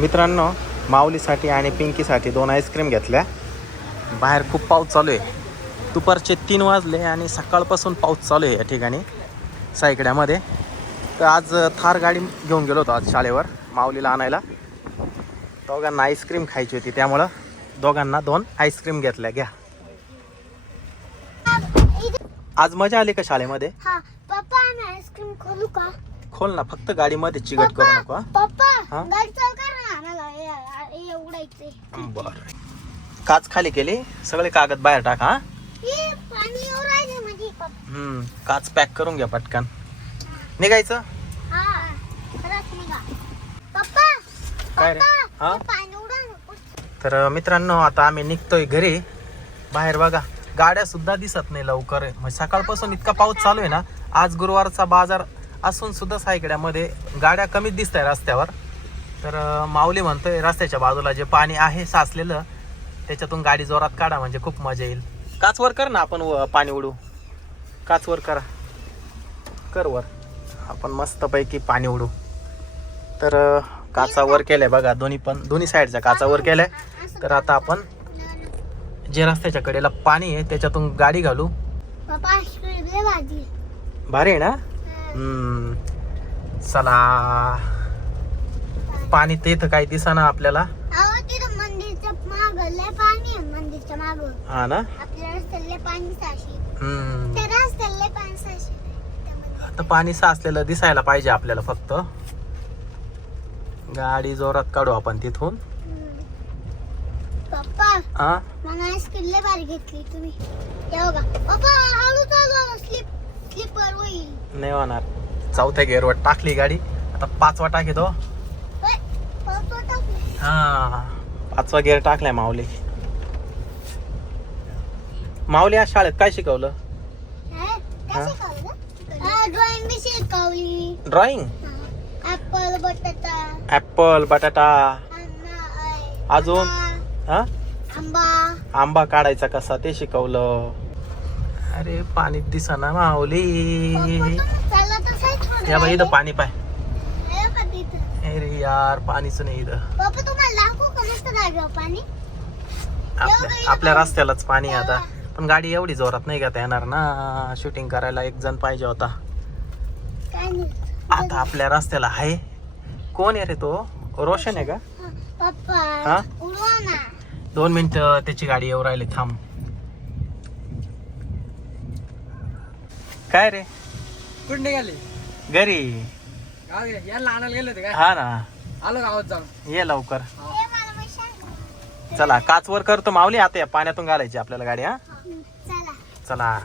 मित्रांनो माऊलीसाठी आणि पिंकीसाठी दोन आईस्क्रीम घेतल्या. बाहेर खूप पाऊस चालू आहे. दुपारचे तीन वाजले आणि सकाळपासून पाऊस चालू आहे या ठिकाणी सायकड्यामध्ये तर आज थार गाडी घेऊन गेलो होतो आज शाळेवर माऊलीला आणायला. दोघांना आईस्क्रीम खायची होती त्यामुळं दोघांना दोन आईस्क्रीम घेतल्या. घ्या. आज मजा आली का शाळेमध्ये? आईस्क्रीम खोल ना फक्त गाडीमध्ये चिकट करू नको हा? पप्पा हा? गाडी चालू कर ना आम्हाला उडायचंय बरं. काच खाली केली. सगळे कागद बाहेर टाका हा. हे पाणी येऊ राहिले म्हणजे पप्पा हम्म, काच पॅक करून घ्या पटकन. निघायचं? हा खरंच निघा. पप्पा काय रे? पप्पा हा? हे पाणी उडा नको तर मित्रांनो आता आम्ही निघतोय घरी. बाहेर बघा गाड्या सुद्धा दिसत नाही लवकर. म्हणजे सकाळपासून इतका पाऊस चालू आहे ना आज गुरुवारचा बाजार असून सुद्धा सायकड्यामध्ये गाड्या कमीच दिसत आहे रस्त्यावर. तर माऊली म्हणतोय रस्त्याच्या बाजूला जे पाणी आहे साचलेलं त्याच्यातून गाडी जोरात काढा म्हणजे खूप मजा येईल. काचवर कर ना आपण व- पाणी उडू. काचवर करा. कर वर. आपण मस्तपैकी पाणी उडू. तर अं, काचा वर केलंय बघा दोन्ही पण दोन्ही साईडच्या काचा वर केलंय. तर आता आपण जे रस्त्याच्या कडेला पाणी आहे त्याच्यातून गाडी घालू. भारी आहे. ना? हम्म. चला. पाणी ते इथं काही दिसाना आपल्याला. अहो तिथं मंदिरच्या माग लय पाणी आहे मंदिरच्या माग. हा ना? आपल्या रस्त्याला लय पाणी साशी हम्म. त्या रस्त्याला लय पाणी साशी त्यामध्ये आता पाणी साचलेलं दिसायला पाहिजे आपल्याला फक्त. गाडी जोरात काढू आपण तिथून. हम्म. पप्पा हा मला आईस्क्रीम लय भारी घेतली तुम्ही. बघा. पप्पा हळू चालू स्लिप स्लिपर होईल. नाही होणार. चौथ्या गेअरवर टाकली गाडी. आता पाचवा टाकी तो हा. पाचवा गेअर टाकलाय माऊली. माऊली आज शाळेत काय शिकवलं? हा? ड्रॉइंग बी शिकवली. ड्रॉइंग ऍपल बटाटा. अजून? आंबा, हा? काढायचा कसा ते शिकवलं. अरे पाणी दिसना माऊली. या बाई इथं. पाणी पाय. अरे यार पाणीच नाही इथं पप्पा तुम्हाला दाखवू का मस्त लागलं पाणी आपल्या आपल्या रस्त्यालाच पाणी आहे आता. पण गाडी एवढी जोरात नाही घेता येणार ना. शूटिंग करायला एक जण पाहिजे होता. आता आपल्या रस्त्याला आहे. कोण आहे रे तो? रोशन आहे का? हा? दोन मिनिटं त्याची गाडी येऊ राहिली थांब. काय रे? कुठे निघाले? घरी. याला आणायला गेले होते काय? हा ना. आलो गावात जाऊन. ये लवकर. चला काचवर करतो माऊली आता या पाण्यातून घालायची आपल्याला गाडी हा? चला.